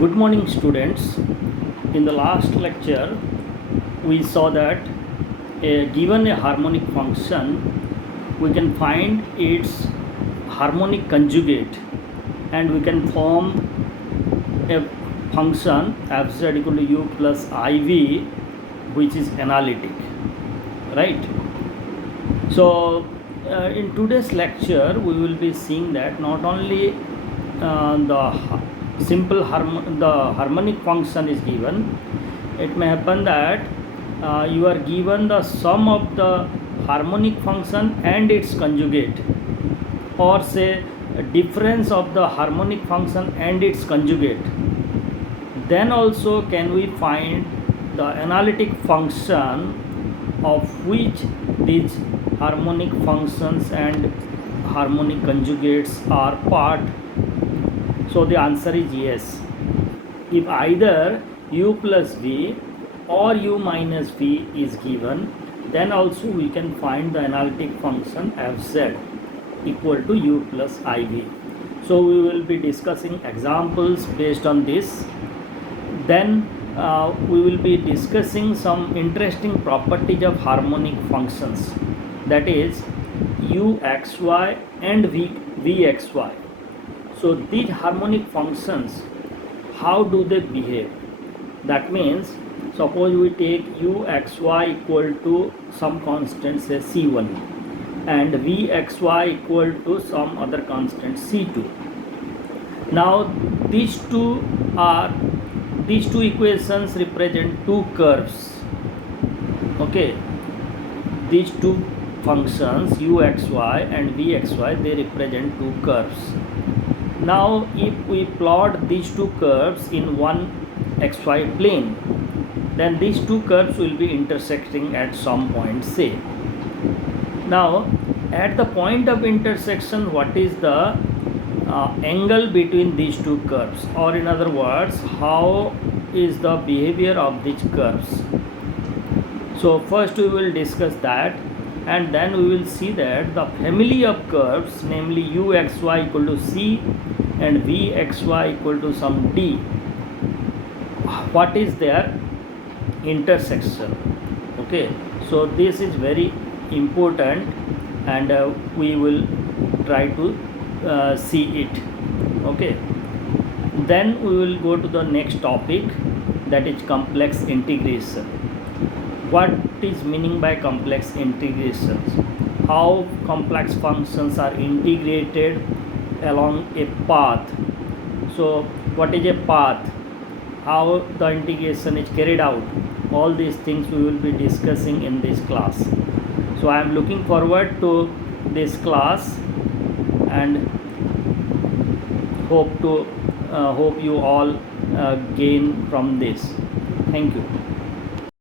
Good morning, students. In the last lecture, we saw that given a harmonic function, we can find its harmonic conjugate and we can form a function fz equal to u plus iv, which is analytic, right? So, in today's lecture, we will be seeing that not only the harmonic function is given. It may happen that you are given the sum of the harmonic function and its conjugate, or say a difference of the harmonic function and its conjugate. Then also can we find the analytic function of which these harmonic functions and harmonic conjugates are part. So the answer is yes. If either u plus v or u minus v is given, then also we can find the analytic function fz equal to u plus iv. So we will be discussing examples based on this. Then we will be discussing some interesting properties of harmonic functions, that is uxy and vxy. So these harmonic functions, how do they behave? That means suppose we take uxy equal to some constant, say c1, and vxy equal to some other constant c2. Now these two equations represent two curves. Okay, these two functions uxy and vxy, they represent two curves. Now if we plot these two curves in one xy plane, then these two curves will be intersecting at some point, say. Now at the point of intersection, what is the angle between these two curves, or in other words, how is the behavior of these curves? So first we will discuss that, and then we will see that the family of curves, namely uxy equal to c and vxy equal to some d, what is their intersection. Okay, so this is very important, and we will try to see it. Okay, then we will go to the next topic, that is complex integration. What is meaning by complex integrations? How complex functions are integrated along a path. So what is a path? How the integration is carried out? All these things we will be discussing in this class. So I am looking forward to this class and hope you all gain from this. Thank you.